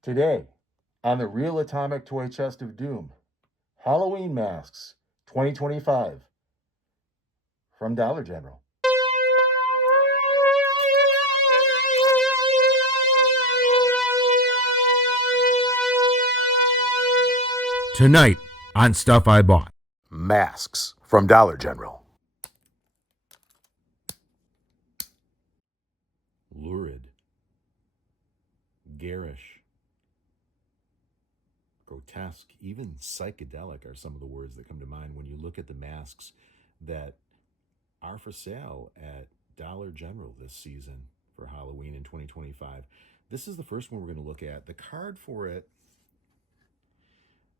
Today, on the Real Atomic Toy Chest of Doom, Halloween Masks 2025 from Dollar General. Tonight on Stuff I Bought. Masks from Dollar General. Lurid, garish, grotesque, even psychedelic are some of the words that come to mind when you look at the masks that are for sale at Dollar General this season for Halloween in 2025. This is the first one we're going to look at. The card for it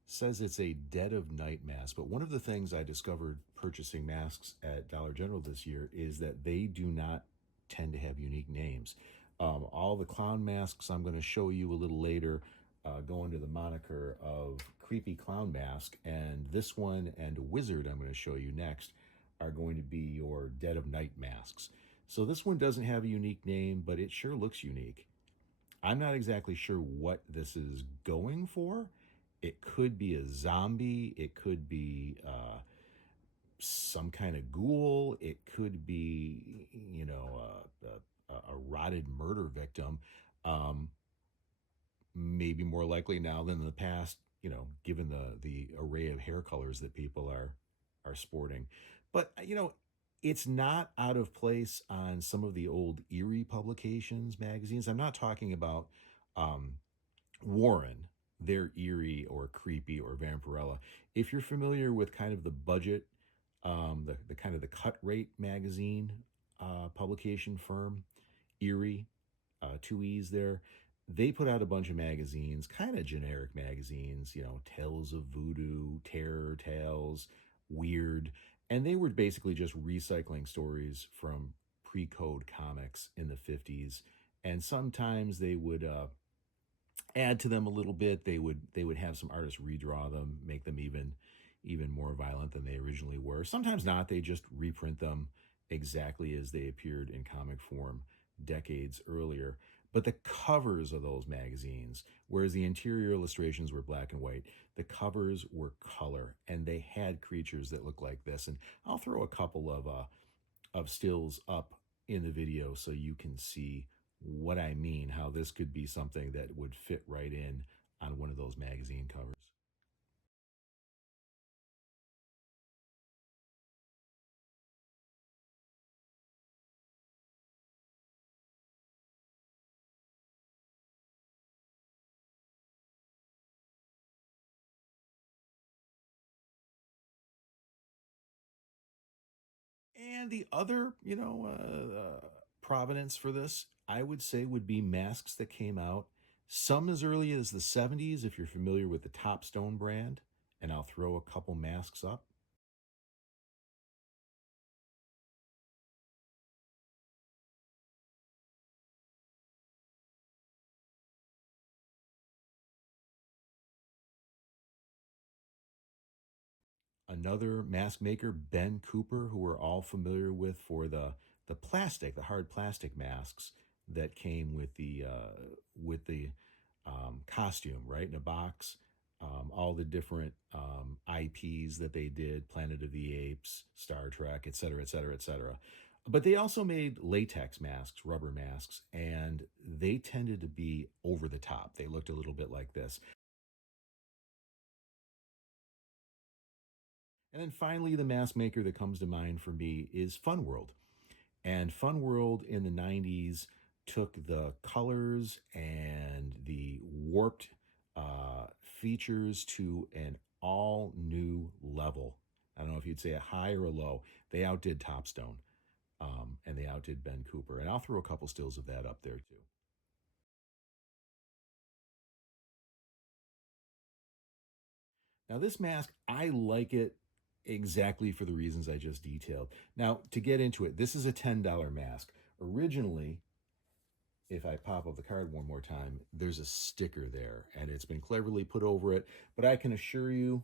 says it's a dead of night mask, but one of the things I discovered purchasing masks at Dollar General this year is that they do not tend to have unique names. All the clown masks I'm going to show you a little later go under the moniker of creepy clown mask, and this one and a wizard I'm going to show you next are going to be your dead of night masks. So this one doesn't have a unique name, but it sure looks unique. I'm not exactly sure what this is going for. It could be a zombie. It could be some kind of ghoul. It could be, a rotted murder victim. Um, Maybe more likely now than in the past, given the array of hair colors that people are sporting. But it's not out of place on some of the old eerie publications magazines. I'm not talking about um, Warren, they're eerie or creepy or vampirella. If you're familiar with kind of the budget, the kind of the cut rate magazine publication firm, Eerie, two E's there, they put out a bunch of magazines, kind of generic magazines, Tales of Voodoo, Terror Tales, Weird, and they were basically just recycling stories from pre-code comics in the 50s, and sometimes they would add to them a little bit. They would have some artists redraw them, make them even more violent than they originally were. Sometimes not. They just reprint them exactly as they appeared in comic form decades earlier. But the covers of those magazines, whereas the interior illustrations were black and white, the covers were color, and they had creatures that looked like this. And I'll throw a couple of stills up in the video so you can see what I mean, how this could be something that would fit right in on one of those magazine covers. And the other, provenance for this, I would say, would be masks that came out some as early as the 70s, if you're familiar with the Topstone brand. And I'll throw a couple masks up. Another mask maker, Ben Cooper, who we're all familiar with for the hard plastic masks that came with the costume, right, in a box. All the different IPs that they did, Planet of the Apes, Star Trek, et cetera, et cetera, et cetera. But they also made latex masks, rubber masks, and they tended to be over the top. They looked a little bit like this. And then finally, the mask maker that comes to mind for me is Fun World. And Fun World in the 90s took the colors and the warped features to an all new level. I don't know if you'd say a high or a low. They outdid Topstone, and they outdid Ben Cooper. And I'll throw a couple stills of that up there too. Now, this mask, I like it exactly for the reasons I just detailed. Now, to get into it, this is a $10 mask. Originally, if I pop up the card one more time, there's a sticker there, and it's been cleverly put over it. But I can assure you,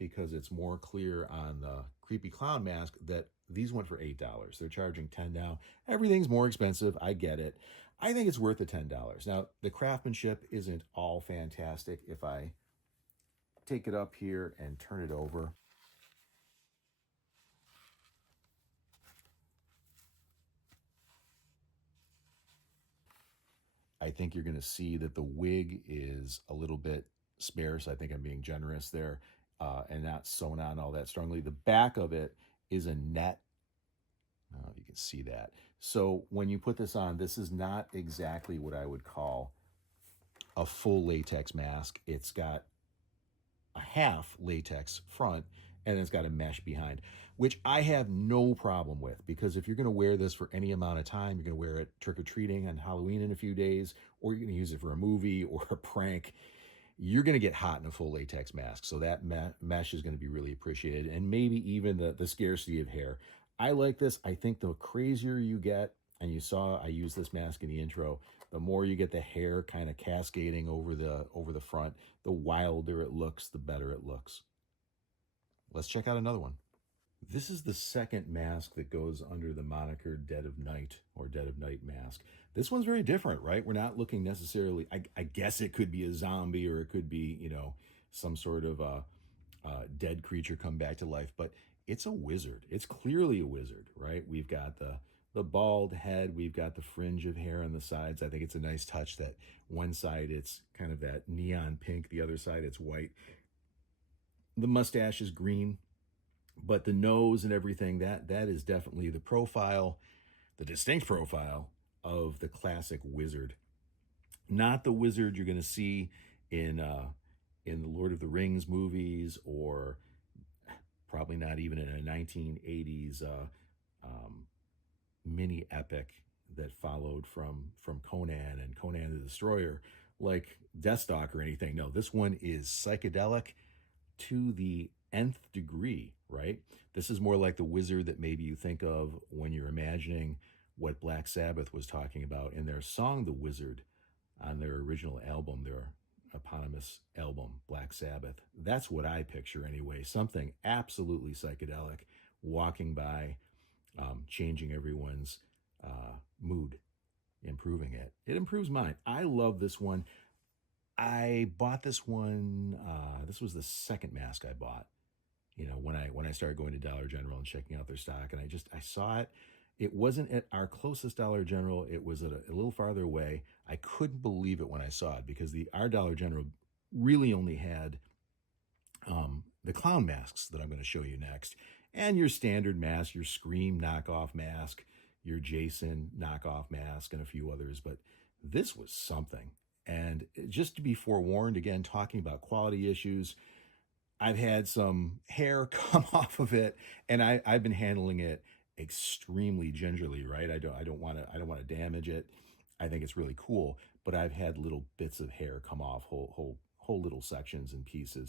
because it's more clear on the creepy clown mask that these went for $8. They're charging 10 now. Everything's more expensive. I get it. I think it's worth the $10. Now, the craftsmanship isn't all fantastic. If I take it up here and turn it over, I think you're going to see that the wig is a little bit sparse. I think I'm being generous there, and not sewn on all that strongly. The back of it is a net. You can see that. So when you put this on, this is not exactly what I would call a full latex mask. It's got a half latex front, and it's got a mesh behind, which I have no problem with, because if you're going to wear this for any amount of time, you're going to wear it trick-or-treating on Halloween in a few days, or you're going to use it for a movie or a prank, you're going to get hot in a full latex mask. So that mesh is going to be really appreciated, and maybe even the scarcity of hair. I like this. I think the crazier you get, and you saw I use this mask in the intro, the more you get the hair kind of cascading over the front, the wilder it looks, the better it looks. Let's check out another one. This is the second mask that goes under the moniker Dead of Night or Dead of Night mask. This one's very different, right? We're not looking necessarily, I guess it could be a zombie, or it could be, some sort of dead creature come back to life, but it's a wizard. It's clearly a wizard, right? We've got the bald head. We've got the fringe of hair on the sides. I think it's a nice touch that one side it's kind of that neon pink, the other side it's white. The mustache is green, but the nose and everything, that is definitely the profile, the distinct profile of the classic wizard. Not the wizard you're going to see in the Lord of the Rings movies, or probably not even in a 1980s mini epic that followed from Conan and Conan the Destroyer, like Deathstalk or anything. No, this one is psychedelic to the nth degree, right? This is more like the wizard that maybe you think of when you're imagining what Black Sabbath was talking about in their song The Wizard on their original album, their eponymous album, Black Sabbath. That's what I picture anyway. Something absolutely psychedelic, walking by, changing everyone's mood, improving it. It improves mine. I love this one. I bought this one. This was the second mask I bought. When I started going to Dollar General and checking out their stock, and I saw it. It wasn't at our closest Dollar General. It was at a little farther away. I couldn't believe it when I saw it, because our Dollar General really only had the clown masks that I'm going to show you next, and your standard mask, your Scream knockoff mask, your Jason knockoff mask, and a few others. But this was something. And just to be forewarned, again, talking about quality issues, I've had some hair come off of it, and I've been handling it extremely gingerly, right? I don't want to damage it. I think it's really cool, but I've had little bits of hair come off, whole little sections and pieces.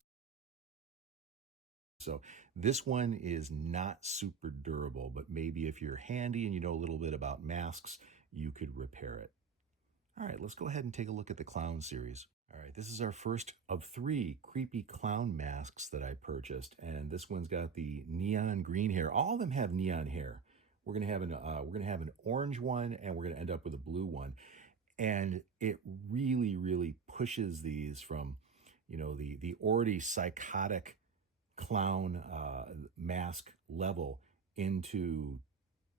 So this one is not super durable, but maybe if you're handy and you know a little bit about masks, you could repair it. All right, let's go ahead and take a look at the clown series. All right, this is our first of 3 creepy clown masks that I purchased, and this one's got the neon green hair. All of them have neon hair. We're gonna have an orange one, and we're gonna end up with a blue one, and it really, really pushes these from, the already psychotic clown mask level into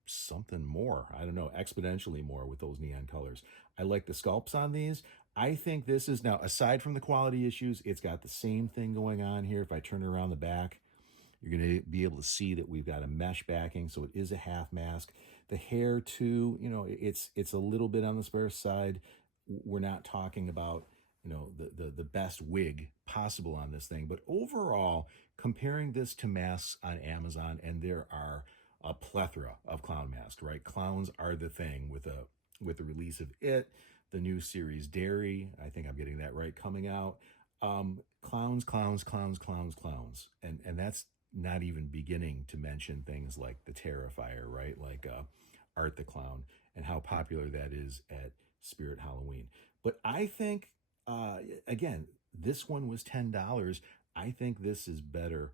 something more. I don't know, exponentially more with those neon colors. I like the sculpts on these. I think this is, now, aside from the quality issues, it's got the same thing going on here. If I turn it around the back, you're going to be able to see that we've got a mesh backing, so it is a half mask. The hair too, it's a little bit on the sparse side. We're not talking about, the best wig possible on this thing, but overall, comparing this to masks on Amazon, and there are a plethora of clown masks, right? Clowns are the thing with the release of It, the new series Dairy, I think I'm getting that right, coming out. Clowns, and that's not even beginning to mention things like the Terrifier, right? Like Art the Clown, and how popular that is at Spirit Halloween. But I think, again, this one was $10. I think this is better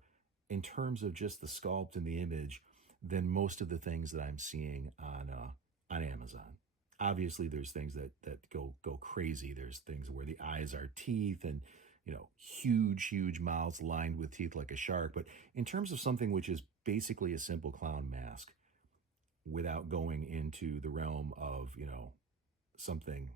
in terms of just the sculpt and the image than most of the things that I'm seeing on Amazon. Obviously, there's things that go crazy. There's things where the eyes are teeth and huge mouths lined with teeth like a shark. But in terms of something which is basically a simple clown mask, without going into the realm of something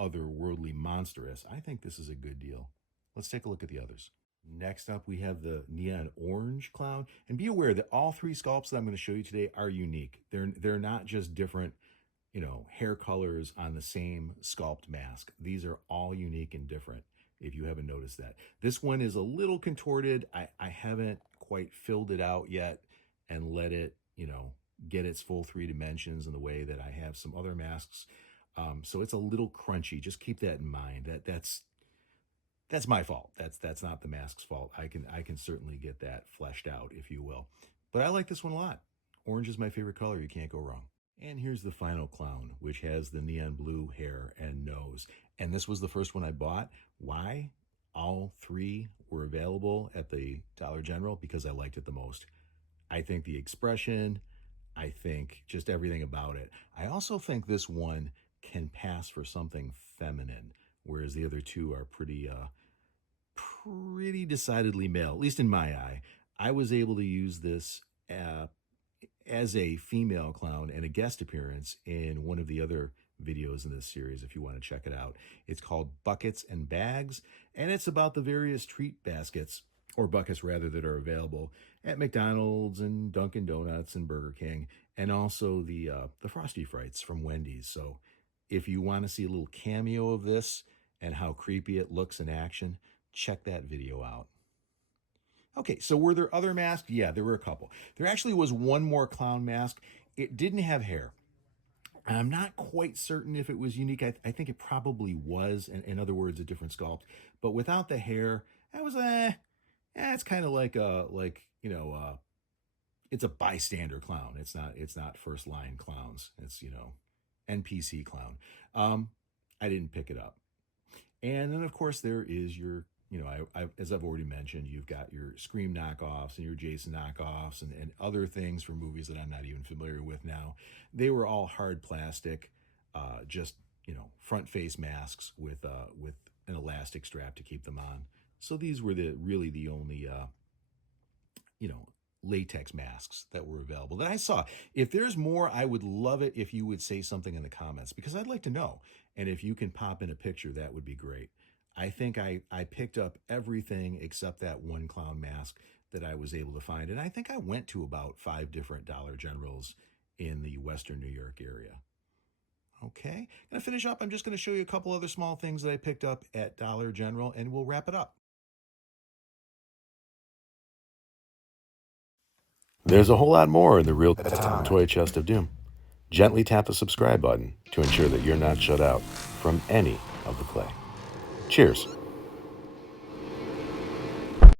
otherworldly monstrous, I think this is a good deal. Let's take a look at the others. Next up, we have the neon orange clown. And be aware that all three sculpts that I'm going to show you today are unique. They're not just different, hair colors on the same sculpt mask. These are all unique and different, if you haven't noticed that. This one is a little contorted. I haven't quite filled it out yet and let it, get its full 3 dimensions in the way that I have some other masks. So it's a little crunchy. Just keep that in mind. That's my fault. That's not the mask's fault. I can certainly get that fleshed out, if you will. But I like this one a lot. Orange is my favorite color. You can't go wrong. And here's the final clown, which has the neon blue hair and nose. And this was the first one I bought. Why? All 3 were available at the Dollar General because I liked it the most. I think the expression, I think just everything about it. I also think this one can pass for something feminine, whereas the other 2 are pretty decidedly male, at least in my eye. I was able to use this as a female clown and a guest appearance in one of the other videos in this series, if you want to check it out. It's called Buckets and Bags, and it's about the various treat baskets, or buckets rather, that are available at McDonald's and Dunkin' Donuts and Burger King, and also the Frosty Frights from Wendy's. So if you want to see a little cameo of this and how creepy it looks in action, check that video out. Okay, so were there other masks? Yeah, there were a couple. There actually was one more clown mask. It didn't have hair. And I'm not quite certain if it was unique. I think it probably was, in other words, a different sculpt. But without the hair, that was it's kind of like it's a bystander clown. It's not first line clowns. It's NPC clown. I didn't pick it up. And then of course there is your as I've already mentioned, you've got your Scream knockoffs and your Jason knockoffs and other things for movies that I'm not even familiar with now. They were all hard plastic, just front face masks with an elastic strap to keep them on. So these were really the only latex masks that were available that I saw. If there's more, I would love it if you would say something in the comments, because I'd like to know. And if you can pop in a picture, that would be great. I think I picked up everything except that one clown mask that I was able to find. And I think I went to about 5 different Dollar Generals in the Western New York area. Okay, gonna finish up. I'm just gonna show you a couple other small things that I picked up at Dollar General, and we'll wrap it up. There's a whole lot more in the real toy chest of doom. Gently tap the subscribe button to ensure that you're not shut out from any of the play. Cheers.